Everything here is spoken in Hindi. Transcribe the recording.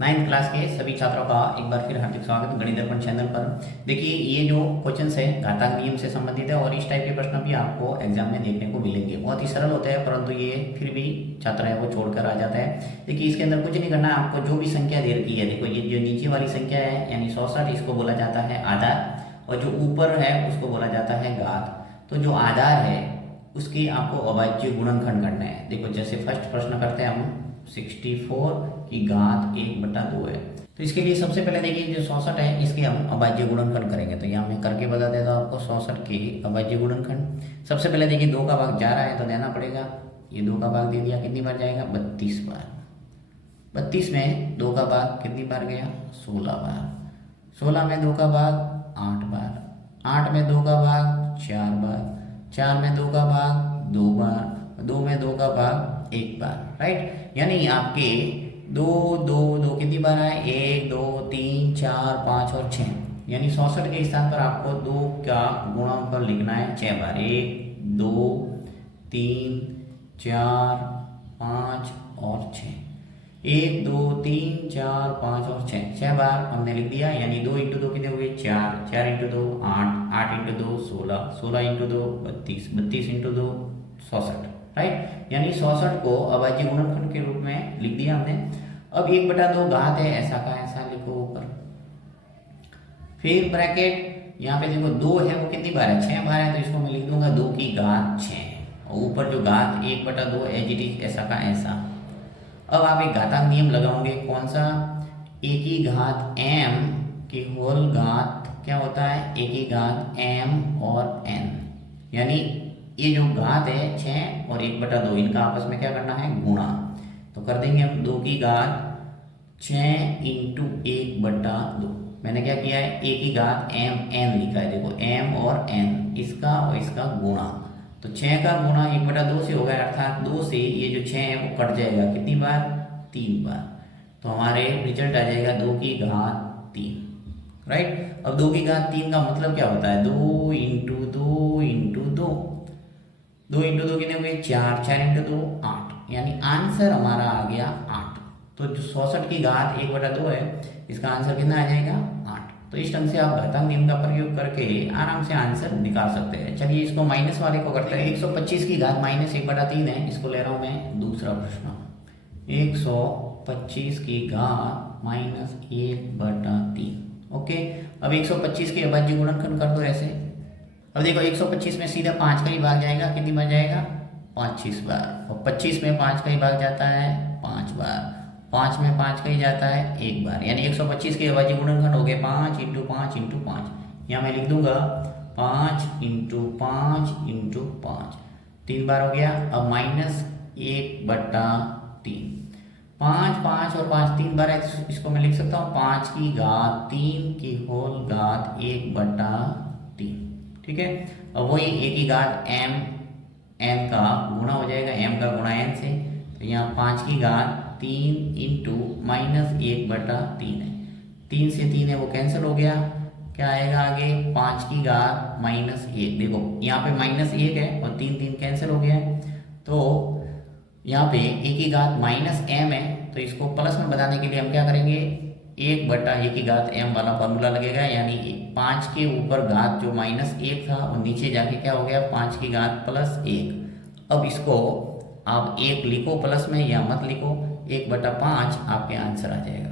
नाइन्थ क्लास के सभी छात्रों का एक बार फिर हार्दिक स्वागत गणित दर्पण चैनल पर। देखिए ये जो क्वेश्चंस है घातांक नियम से संबंधित है और इस टाइप के प्रश्न भी आपको एग्जाम में देखने को मिलेंगे। बहुत ही सरल होते हैं परंतु ये फिर भी छात्र है वो छोड़कर आ जाता है। देखिए इसके अंदर कुछ नहीं करना है, आपको जो भी संख्या दे रखी है, देखो ये जो नीचे वाली संख्या है यानी 64, इसको बोला जाता है आधार और जो ऊपर है उसको बोला जाता है घात। तो जो आधार है उसकी आपको अभाज्य गुणनखंड करना है। देखो जैसे फर्स्ट प्रश्न करते हैं हम, 64 की घात 1/2 है। तो इसके लिए सबसे पहले देखिए जो 64 है इसके हम अभाज्य गुणनखंड करेंगे। तो यहाँ मैं करके बता देता हूँ आपको 64 की अभाज्य गुणनखंड। सबसे पहले देखिए 2 का भाग जा रहा है तो देना पड़ेगा, ये 2 का भाग दे दिया, कितनी बार जाएगा 32 बार। 32 में 2 का भाग कितनी बार गया 16 बार। 16 में 2 का भाग 8 बार। 8 में 2 का भाग 4 बार। 4 में 2 का भाग 2 बार। 2 में 2 का भाग 1 बार, राइट। यानी आपके 2 2 2 कितनी बार आए 1 2 3 4 5 और 6, यानी 64 के स्थान पर आपको 2 का गुणनफल लिखना है 6 बार। 1 2 3 4 5 और 6। 1 2 3 4 5 और 6 बार हमने लिख दिया। यानी 2 × 2 कितने हो गए 4, 4 × 2 8, 8 × 2 16, 16 × 2 32, 32 × 2 64, राइट। यानी 64 को अभाज्य गुणनखंड के रूप में लिख दिया हमने। अब 1/2 घात है, ऐसा का ऐसा लिखो ऊपर, फिर ब्रैकेट। यहाँ पे देखो 2 है वो कितनी बार है 6 बार है, तो इसको मैं लिख दूंगा 2 की घात 6 और ऊपर जो घात 1/2 एज इट इज ऐसा का ऐसा। अब आप एक घातांक नियम लगाओगे, कौन सा, a की घात m की होल घात क्या होता है a की घात m और n। यानी ये जो घात है 6 और 1/2 इनका आपस में क्या करना है गुणा। तो कर देंगे हम 2 की घात 6 × 1/2। मैंने क्या किया है a की घात m n लिखा है, देखो m और n इसका और इसका गुणा। तो 6 का गुणा 1/2 से होगा, अर्थात 2 से ये जो 6 है वो कट जाएगा, कितनी बार 3 बार। तो हमारे रिजल्ट आ जाएगा 2 की घात 3, राइट। अब 2 की घात 3 का मतलब क्या होता है 2 × 2 × 2। 2 × 2 कितने हो गए 4, 4 × 2 8, यानी आंसर हमारा आ गया 8। तो जो 64 की घात 1/2 है इसका आंसर कितना आ जाएगा 8। तो इस ढंग से आप घातांक नियम का प्रयोग करके आराम से आंसर निकाल सकते हैं। चलिए इसको माइनस वाले को करते हैं। 125 की घात -1/3 है, इसको ले रहा हूँ मैं दूसरा प्रश्न। 125 की घात -1/3, ओके। अब 125 के अभाज्य गुणनखंड कर दो ऐसे। अब देखो 125 में सीधा 5 का ही भाग जाएगा, कितनी बार जाएगा 25 बार। और 25 में 5 का ही भाग जाता है 5 बार। 5 में 5 का ही जाता है 1 बार। यानी 125 के अभाज्य गुणनखंड हो गए 5 × 5 × 5। यहाँ मैं लिख दूंगा 5 × 5 × 5, 3 बार हो गया। अब -1/3, 5 5 और 5 3 बार है, तो इसको मैं लिख सकता हूँ 5 की घात 3 की होल घात 1/3, ठीक है। अब वही a की घात m n का गुणा हो जाएगा, m का गुणा n से। तो यहाँ 5 की घात 3 × -1/3 है, 3 से 3 है वो कैंसिल हो गया, क्या आएगा आगे 5 की घात -1। देखो यहाँ पे -1 है और 3 3 कैंसिल हो गया। तो यहाँ पे a की घात -m है, तो इसको प्लस में बताने के लिए हम क्या करेंगे 1/a की घात m वाला फॉर्मूला लगेगा। यानी 5 के ऊपर घात जो -1 था वो नीचे जाके क्या हो गया 5 की घात +1। अब इसको आप 1 लिखो प्लस में या मत लिखो, 1/5 आपके आंसर आ जाएगा।